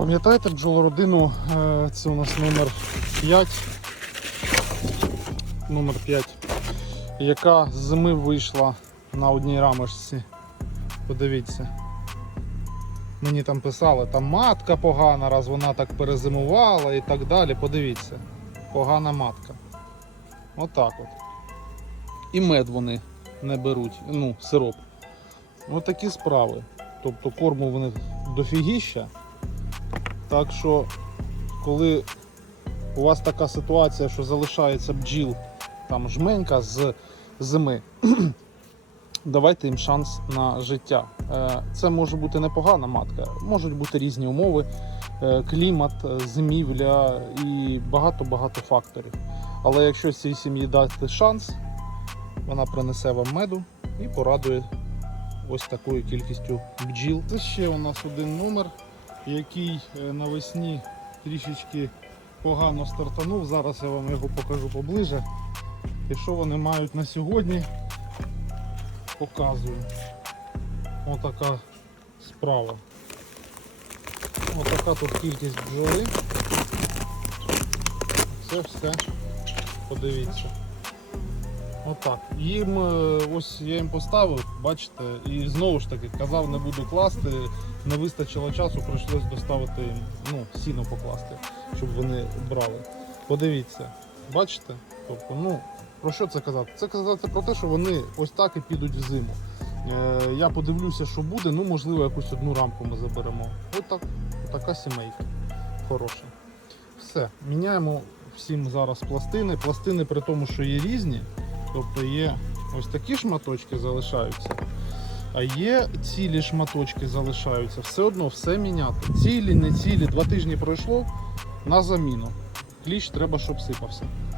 Пам'ятаєте бджолородину? Е, Це у нас номер 5. Номер 5, яка з зими вийшла на одній рамочці. Подивіться. Мені там писали, там матка погана, раз вона так перезимувала і так далі. Подивіться. Погана матка. Отак от. І мед вони не беруть, ну, сироп. Ось такі справи. Тобто корму в них дофігіща. Так що, коли у вас така ситуація, що залишається бджіл там жменька з зими, давайте їм шанс на життя. Е, Це може бути непогана матка, можуть бути різні умови, е, клімат, е, зимівля і багато-багато факторів. Але якщо цій сім'ї дати шанс, вона принесе вам меду і порадує ось такою кількістю бджіл. Це ще у нас один номер, який е, навесні трішечки погано стартанув. Зараз я вам його покажу поближе. І що вони мають на сьогодні, показую. Отака справа. Отака тут кількість бджоли. Це все. Подивіться. Отак. Їм е, ось я їм поставив, бачите, і знову ж таки казав, не буду класти, не вистачило часу, прийшлось доставити ну, сіно покласти, щоб вони брали. Подивіться, бачите? Тобто, ну, про що це казати? Це казати про те, що вони ось так і підуть в зиму. Е, я подивлюся, що буде, ну можливо, якусь одну рамку ми заберемо. Ось так, така сімейка. Хороша. Все, міняємо всім зараз пластини. Пластини при тому, що є різні. Тобто є ось такі шматочки залишаються, а є цілі шматочки залишаються. Все одно все міняти. Цілі, не цілі, два тижні пройшло на заміну. Кліщ треба, щоб сипався.